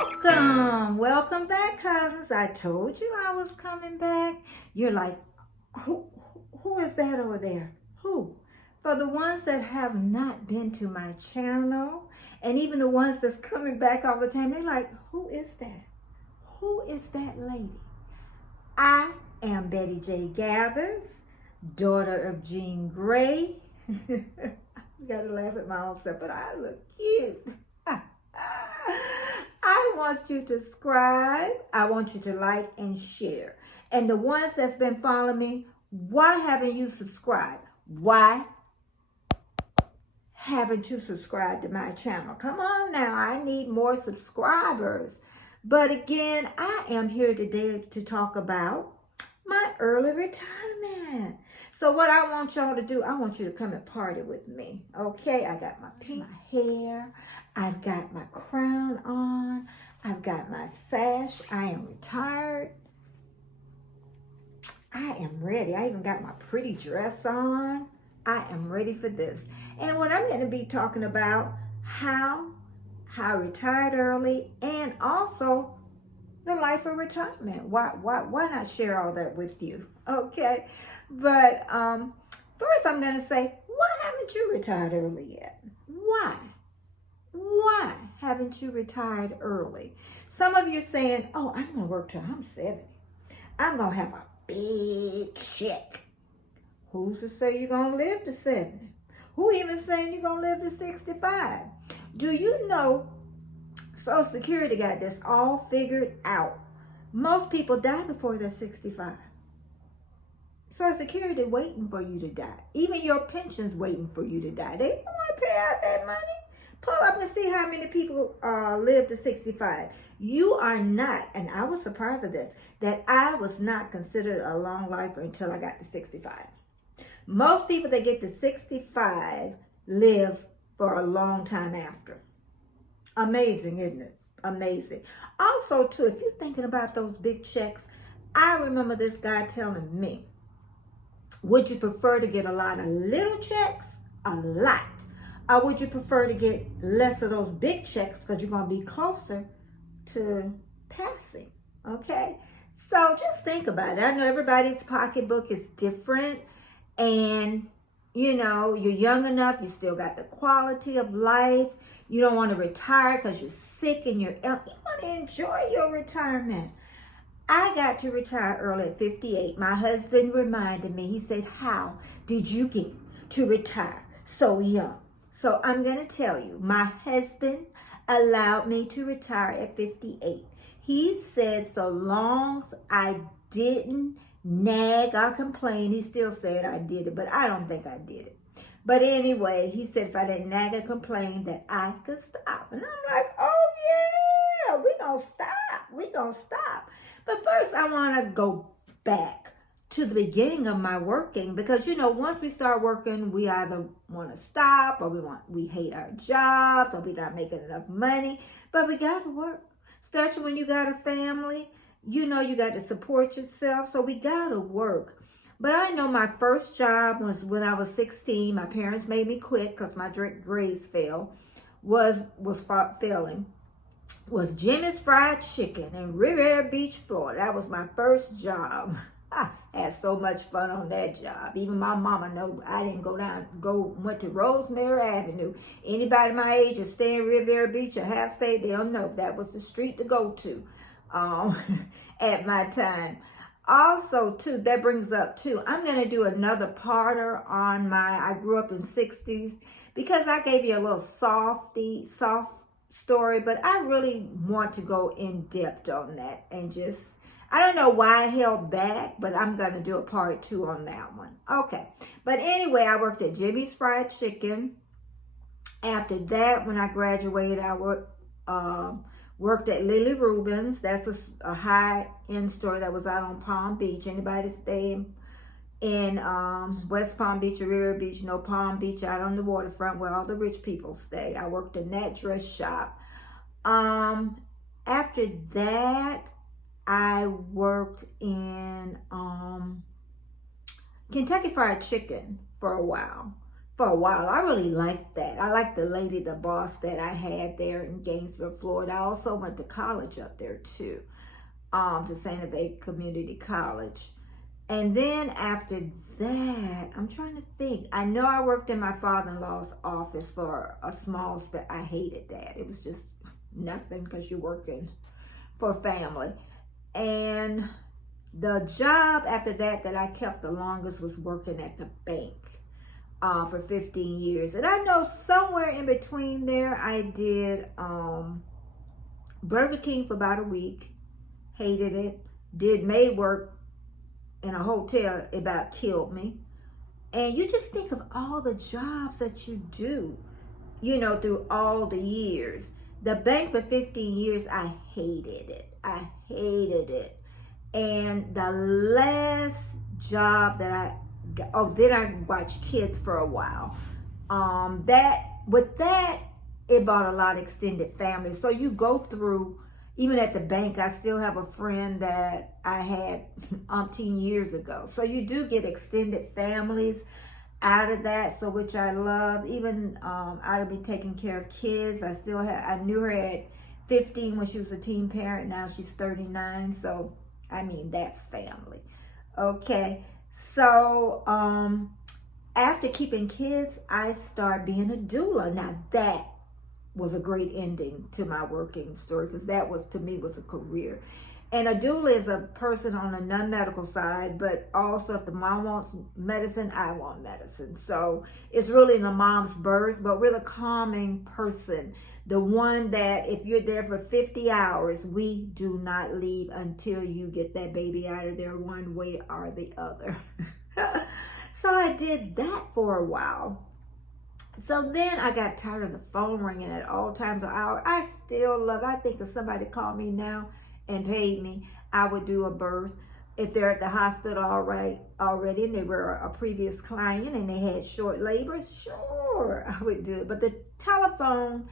Welcome back, cousins. I told you I was coming back. You're like, who is that over there? Who? For the ones that have not been to my channel, and even the ones that's coming back all the time, they're like, who is that? Who is that lady? I am Betty J. Gathers, daughter of Jean Grey. You gotta laugh at my own self, but I look cute. I want you to subscribe. I want you to like and share. And the ones that's been following me, why haven't you subscribed? Why haven't you subscribed to my channel? Come on now, I need more subscribers. But again, I am here today to talk about my early retirement. So what I want y'all to do, I want you to come and party with me, okay? I got my pink hair. I've got my crown on. I've got my sash. I am retired. I am ready. I even got my pretty dress on. I am ready for this. And what I'm going to be talking about, how I retired early, and also the life of retirement. Why not share all that with you? Okay. But first I'm going to say, why haven't you retired early yet? Why? Why haven't you retired early? Some of you are saying, oh, I'm going to work till I'm 70. I'm going to have a big check. Who's to say you're going to live to 70? Who even saying you're going to live to 65? Do you know Social Security got this all figured out? Most people die before they're 65. Social Security waiting for you to die. Even your pension's waiting for you to die. They don't want to pay out that money. Pull up and see how many people live to 65. You are not, and I was surprised at this, that I was not considered a long lifer until I got to 65. Most people that get to 65 live for a long time after. Amazing, isn't it? Amazing. Also, too, if you're thinking about those big checks, I remember this guy telling me, would you prefer to get a lot of little checks, a lot? Or would you prefer to get less of those big checks because you're going to be closer to passing, okay? So just think about it. I know everybody's pocketbook is different, and, you know, you're young enough, you still got the quality of life. You don't want to retire because you're sick and you want to enjoy your retirement. I got to retire early at 58. My husband reminded me, he said, how did you get to retire so young? So I'm going to tell you, my husband allowed me to retire at 58. He said so long as I didn't nag or complain, he still said I did it, but I don't think I did it. But anyway, he said if I didn't nag or complain that I could stop. And I'm like, oh yeah, we gonna stop. We gonna stop. But first I want to go back to the beginning of my working, because you know, once we start working, we either want to stop, or we hate our jobs, or we're not making enough money. But we got to work, especially when you got a family. You know, you got to support yourself, so we got to work. But I know my first job was when I was 16. My parents made me quit because my grades failing. Was Jimmy's Fried Chicken in Riviera Beach, Florida. That was my first job. I had so much fun on that job. Even my mama know I didn't went to Rosemary Avenue. Anybody my age that stay in Riviera Beach or half stayed, they'll know that was the street to go to at my time. Also, too, that brings up, too, I'm going to do another parter on I grew up in 60s, because I gave you a little soft story, but I really want to go in depth on that and just, I don't know why I held back, but I'm going to do a part 2 on that one. Okay. But anyway, I worked at Jimmy's Fried Chicken. After that, when I graduated, I worked at Lily Rubin's. That's a high-end store that was out on Palm Beach. Anybody stay in West Palm Beach or Riviera Beach, no, Palm Beach, out on the waterfront where all the rich people stay. I worked in that dress shop. After that, I worked in Kentucky Fried Chicken for a while. for a while. I really liked that. I liked the lady, the boss that I had there in Gainesville, Florida. I also went to college up there too, to Santa Fe Community College. And then after that, I'm trying to think. I know I worked in my father-in-law's office for a small spell. I hated that. It was just nothing because you're working for family. And the job after that I kept the longest was working at the bank for 15 years. And I know somewhere in between there, I did Burger King for about a week. Hated it. Did maid work in a hotel. It about killed me. And you just think of all the jobs that you do, you know, through all the years. The bank for 15 years, I hated it. I hated it. And the last job that I got, then I watched kids for a while. With that, it brought a lot of extended family. So you go through, even at the bank, I still have a friend that I had umpteen years ago. So you do get extended families out of that, so which I love. Even out of me taking care of kids, I knew her at 15 when she was a teen parent. Now she's 39. So, I mean, that's family. Okay. So, after keeping kids, I started being a doula. Now that was a great ending to my working story, because that was, to me, was a career. And a doula is a person on a non-medical side, but also if the mom wants medicine, I want medicine. So it's really the mom's birth, but we're the calming person. The one that if you're there for 50 hours, we do not leave until you get that baby out of there one way or the other. So I did that for a while. So then I got tired of the phone ringing at all times of hour. I still love, I think if somebody called me now and paid me, I would do a birth. If they're at the hospital already and they were a previous client and they had short labor, sure, I would do it. But the telephone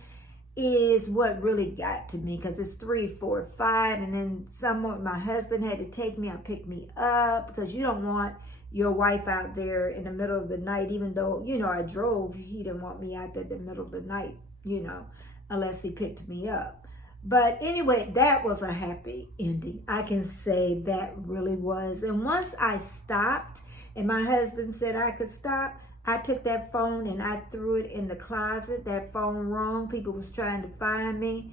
is what really got to me, because it's 3, 4, 5, and then someone, my husband had to take me and pick me up, because you don't want your wife out there in the middle of the night, even though, you know, I drove, he didn't want me out there in the middle of the night, you know, unless he picked me up. But anyway, that was a happy ending. I can say that really was. And once I stopped and my husband said I could stop, I took that phone and I threw it in the closet. That phone rang. People was trying to find me.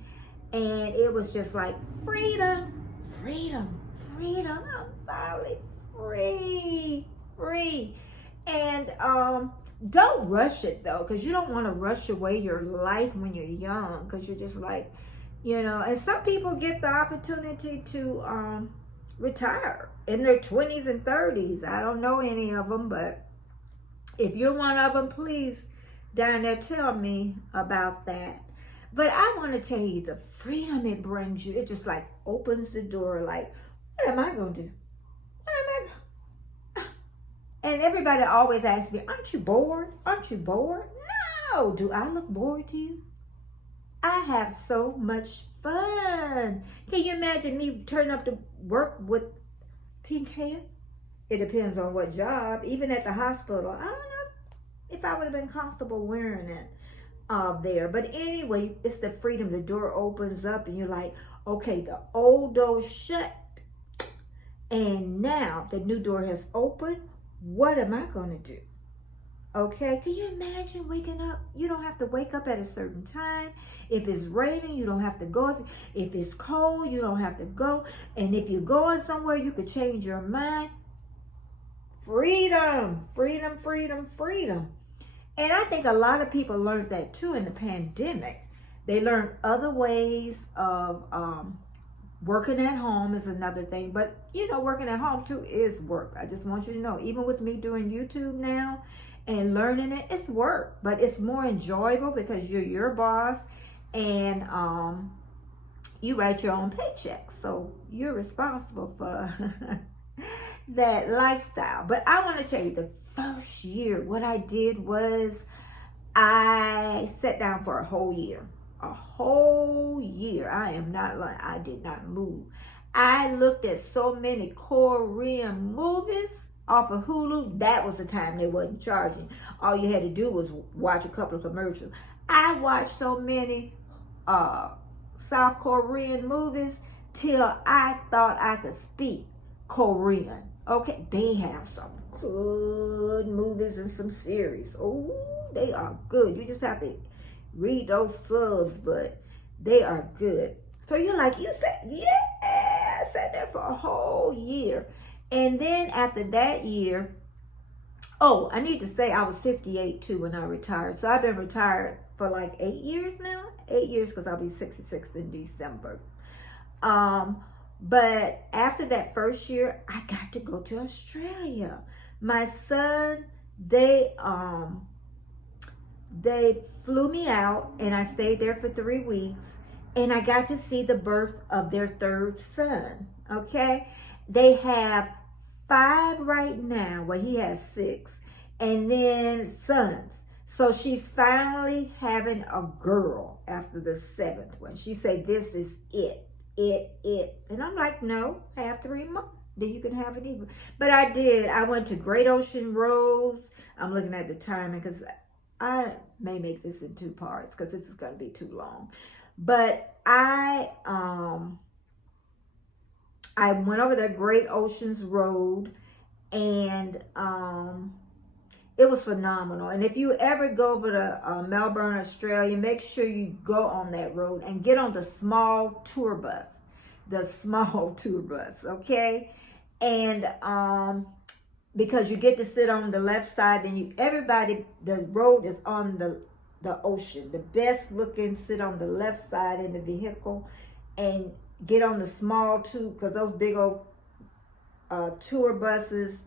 And it was just like, freedom, freedom, freedom. I'm finally free. And don't rush it though, because you don't want to rush away your life when you're young, because you're just like, you know, and some people get the opportunity to retire in their 20s and 30s. I don't know any of them, but if you're one of them, please down there tell me about that. But I want to tell you the freedom it brings you. It just like opens the door like, what am I going to do? And everybody always asks me, aren't you bored? Aren't you bored? No. Do I look bored to you? I have so much fun. Can you imagine me turning up to work with pink hair? It depends on what job. Even at the hospital, I don't know if I would have been comfortable wearing it there. But anyway, it's the freedom. The door opens up and you're like, okay, the old door's shut. And now the new door has opened. What am I going to do? Okay, can you imagine waking up? You don't have to wake up at a certain time. If it's raining, you don't have to go. If it's cold, you don't have to go. And if you're going somewhere, you could change your mind. Freedom, freedom, freedom, freedom. And I think a lot of people learned that too in the pandemic. They learned other ways of working at home is another thing. But, you know, working at home too is work. I just want you to know, even with me doing YouTube now and learning it, it's work. But it's more enjoyable because you're your boss and you write your own paycheck. So you're responsible for that lifestyle. But I want to tell you, the first year, what I did was I sat down for a whole year. A whole year. I am not lying. I did not move. I looked at so many Korean movies. off of Hulu, that was the time they wasn't charging. All you had to do was watch a couple of commercials. I watched so many South Korean movies till I thought I could speak Korean. Okay, they have some good movies and some series. Oh, they are good. You just have to read those subs, but they are good. So you're like, you said, yeah, I sat there for a whole year. And then after that year, oh, I need to say I was 58 too when I retired. So I've been retired for like 8 years now. 8 years because I'll be 66 in December. But after that first year, I got to go to Australia. My son, they flew me out and I stayed there for 3 weeks and I got to see the birth of their third son. Okay. They have 5 right now. Well, he has 6 and then sons. So she's finally having a girl after the 7th one. She said, this is it. And I'm like, no, have 3 more. Then you can have it even. But I did. I went to Great Ocean Rose. I'm looking at the timing because I may make this in 2 parts because this is going to be too long. But I went over the Great Oceans Road and it was phenomenal. And if you ever go over to Melbourne, Australia, make sure you go on that road and get on the small tour bus. The small tour bus, okay? And because you get to sit on the left side, then the road is on the ocean. The best looking, sit on the left side in the vehicle and get on the small tube because those big old tour buses,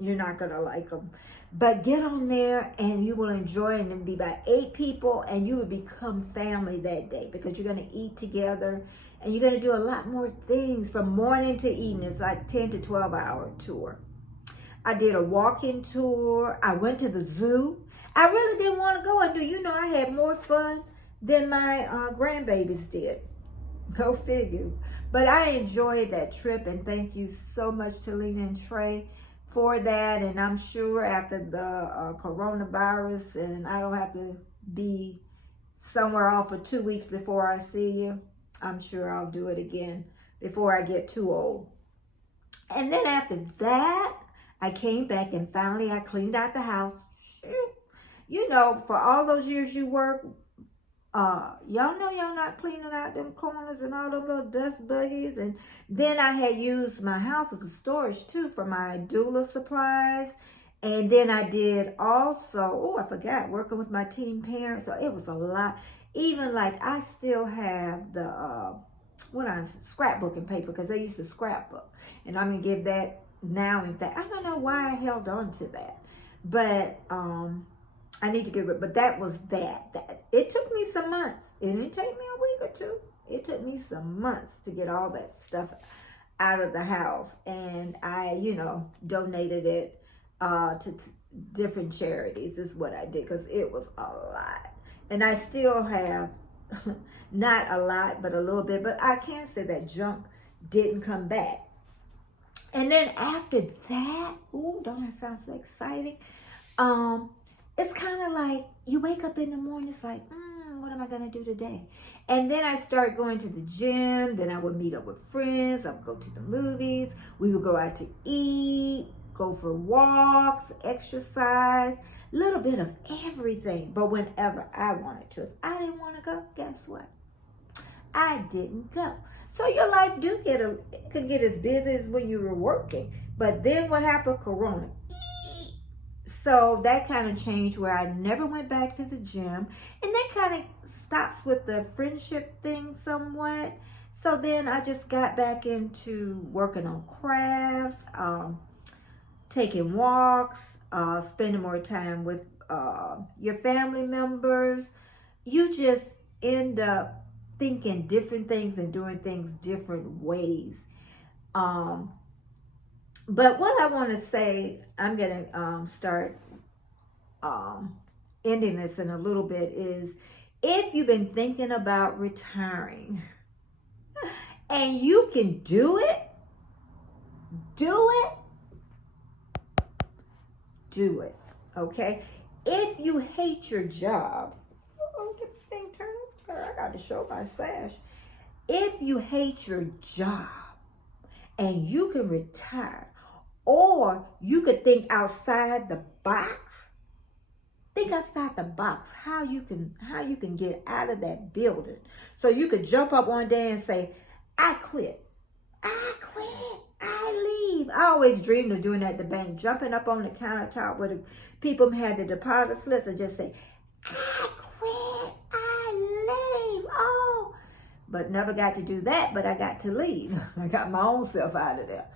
you're not going to like them. But get on there and you will enjoy it. And it'll be about 8 people and you will become family that day because you're going to eat together and you're going to do a lot more things from morning to evening. It's like 10 to 12 hour tour. I did a walk-in tour. I went to the zoo. I really didn't want to go. And do you know I had more fun than my grandbabies did. Go figure. But I enjoyed that trip and thank you so much to Lena and Trey for that. And I'm sure after the coronavirus and I don't have to be somewhere off for 2 weeks before I see you, I'm sure I'll do it again before I get too old. And then after that, I came back and finally I cleaned out the house. You know, for all those years you work, y'all know y'all not cleaning out them corners and all them little dust buggies. And then I had used my house as a storage too for my doula supplies. And then I did also, oh, I forgot, working with my teen parents. So it was a lot. Even like I still have the, scrapbooking paper because they used to scrapbook. And I'm going to give that now. In fact, I don't know why I held on to that. But, I need to get rid, but that was that. It took me some months. It didn't take me a week or 2. It took me some months to get all that stuff out of the house. And I, donated it to different charities is what I did because it was a lot. And I still have, not a lot, but a little bit. But I can't say that junk didn't come back. And then after that, ooh, don't that sound so exciting? It's kind of like you wake up in the morning, it's like, what am I going to do today? And then I start going to the gym. Then I would meet up with friends. I would go to the movies. We would go out to eat, go for walks, exercise, a little bit of everything. But whenever I wanted to, if I didn't want to go, guess what? I didn't go. So your life could get as busy as when you were working. But then what happened? Corona. So that kind of changed where I never went back to the gym. And that kind of stops with the friendship thing somewhat. So then I just got back into working on crafts, taking walks, spending more time with your family members. You just end up thinking different things and doing things different ways. But what I want to say, I'm going to start ending this in a little bit, is if you've been thinking about retiring and, and you can do it, do it. do it, okay? If you hate your job, oh, the thing turned, I got to show my sash. If you hate your job and you can retire, or you could think outside the box, think outside the box, how you can get out of that building. So you could jump up one day and say, I quit. I leave. I always dreamed of doing that at the bank, jumping up on the countertop where the people had the deposit slips and just say, I quit. I leave. Oh, but never got to do that, but I got to leave. I got my own self out of there.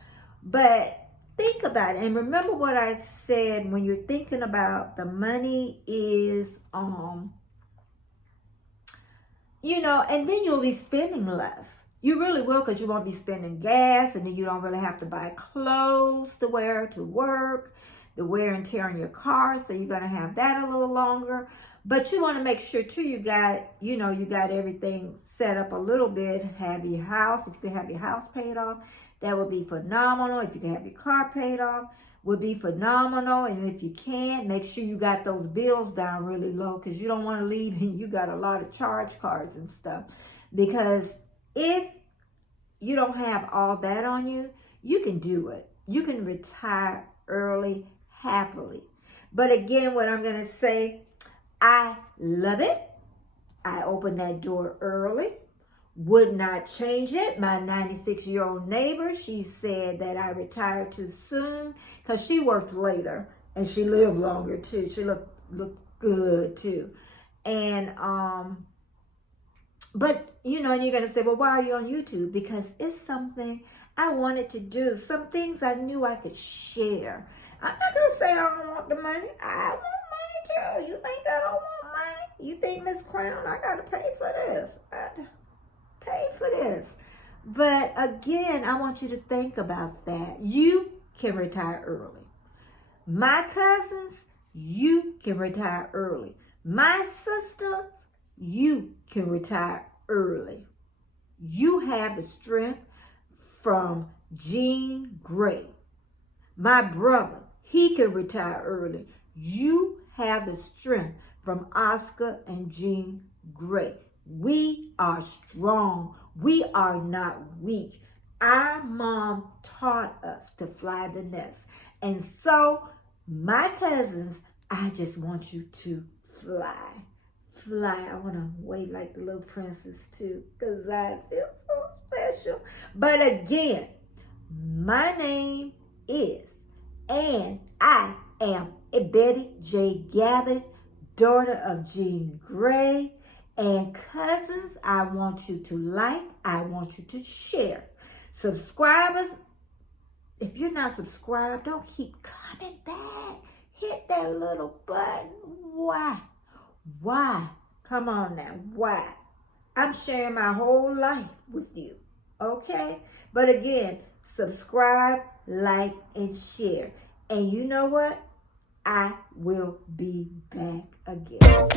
But think about it. And remember what I said, when you're thinking about the money is, and then you'll be spending less. You really will, because you won't be spending gas, and then you don't really have to buy clothes to wear to work, the wear and tear on your car, so you're going to have that a little longer. But you want to make sure too, you got everything set up a little bit. Have your house, if you can have your house paid off, that would be phenomenal. If you can have your car paid off, would be phenomenal. And if you can't, make sure you got those bills down really low, because you don't want to leave and you got a lot of charge cards and stuff. Because if you don't have all that on you, you can do it. You can retire early, happily. But again, what I'm going to say, I love it. I opened that door early. Would not change it. My 96-year-old neighbor, she said that I retired too soon because she worked later and she lived longer too. She looked good too. And but you're going to say, well, why are you on YouTube? Because it's something I wanted to do. Some things I knew I could share. I'm not going to say I don't want the money. I want money too. You think I don't want money? You think, Miss Crown, I got to pay for this? Pay for this. But again, I want you to think about that. You can retire early. My cousins, you can retire early. My sisters, you can retire early. You have the strength from Jean Grey. My brother, he can retire early. You have the strength from Oscar and Jean Grey. We are strong. We are not weak. Our mom taught us to fly the nest. And so, my cousins, I just want you to fly. Fly. I want to wave like the little princess too, because I feel so special. But again, my name is, and I am Betty J. Gathers, daughter of Jean Grey. And cousins, I want you to like, I want you to share. Subscribers, if you're not subscribed, don't keep coming back. Hit that little button. Why? Why? Come on now. Why? I'm sharing my whole life with you. Okay? But again, subscribe, like, and share. And you know what? I will be back again.